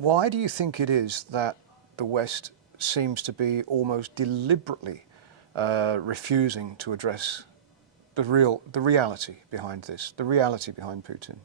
Why do you think it is that the West seems to be almost deliberately refusing to address the reality behind this, the reality behind Putin?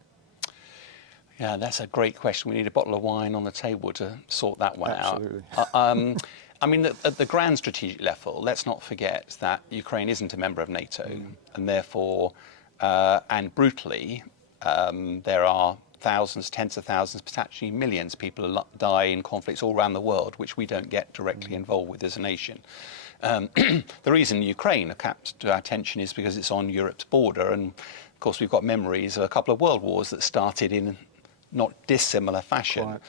Yeah, that's a great question. We need a bottle of wine on the table to sort that one Absolutely. out. I mean, at the grand strategic level, let's not forget that Ukraine isn't a member of NATO, and therefore, and brutally, there are thousands, tens of thousands, potentially millions of people die in conflicts all around the world, which we don't get directly involved with as a nation. The reason Ukraine are captured to our attention is because it's on Europe's border, and of course we've got memories of a couple of world wars that started in not dissimilar fashion.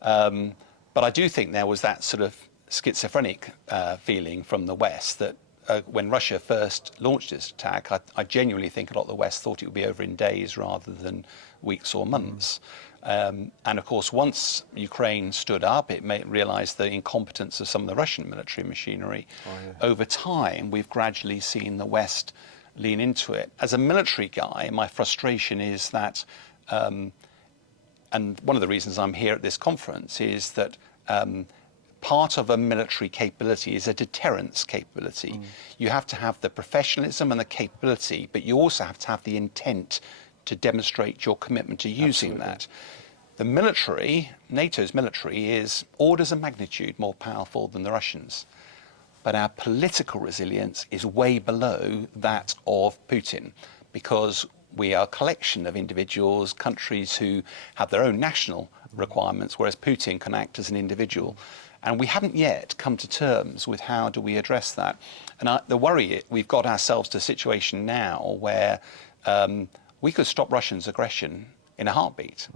But I do think there was that sort of schizophrenic feeling from the West that when Russia first launched its attack, I genuinely think a lot of the West thought it would be over in days rather than weeks or months. And of course, once Ukraine stood up, it realized the incompetence of some of the Russian military machinery. Over time, we've gradually seen the West lean into it. As a military guy, my frustration is that, and one of the reasons I'm here at this conference is that part of a military capability is a deterrence capability. You have to have the professionalism and the capability, but you also have to have the intent to demonstrate your commitment to using that. The military, NATO's military, is orders of magnitude more powerful than the Russians. But our political resilience is way below that of Putin, because we are a collection of individuals, countries who have their own national requirements, whereas Putin can act as an individual. And we haven't yet come to terms with how do we address that. And the worry, we've got ourselves to a situation now where we could stop Russians' aggression in a heartbeat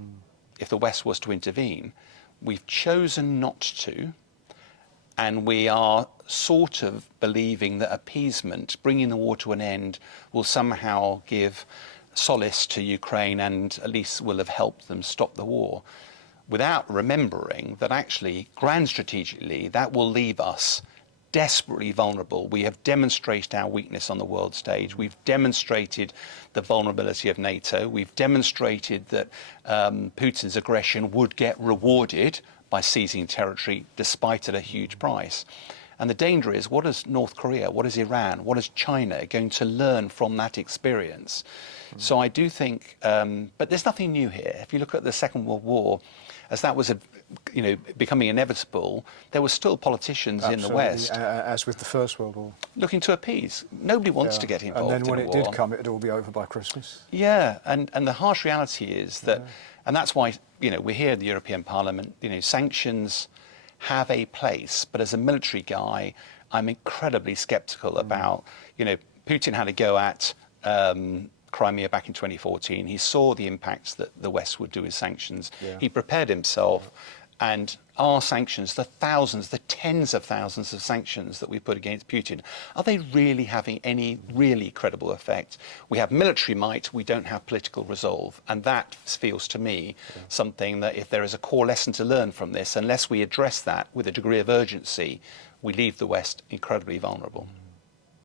if the West was to intervene. We've chosen not to, and we are sort of believing that appeasement, bringing the war to an end, will somehow give solace to Ukraine and at least will have helped them stop the war, without remembering that actually, grand strategically, that will leave us desperately vulnerable. We have demonstrated our weakness on the world stage. We've demonstrated the vulnerability of NATO. We've demonstrated that Putin's aggression would get rewarded by seizing territory despite at a huge price. And the danger is, what is North Korea, what is Iran, what is China going to learn from that experience? So I do think, but there's nothing new here. If you look at the Second World War, as that was becoming inevitable, there were still politicians in the West, as with the First World War, looking to appease. Nobody wants to get involved. And then when in a it war. did come, it'd all be over by Christmas. Yeah, and the harsh reality is that, and that's why we're here in the European Parliament. Sanctions have a place, but as a military guy, I'm incredibly sceptical about. Putin had a go at Crimea back in 2014. He saw the impacts that the West would do with sanctions. He prepared himself, and our sanctions, the thousands, the tens of thousands of sanctions that we put against Putin, are they really having any really credible effect? We have military might, we don't have political resolve, and that feels to me something that if there is a core lesson to learn from this, unless we address that with a degree of urgency, we leave the West incredibly vulnerable.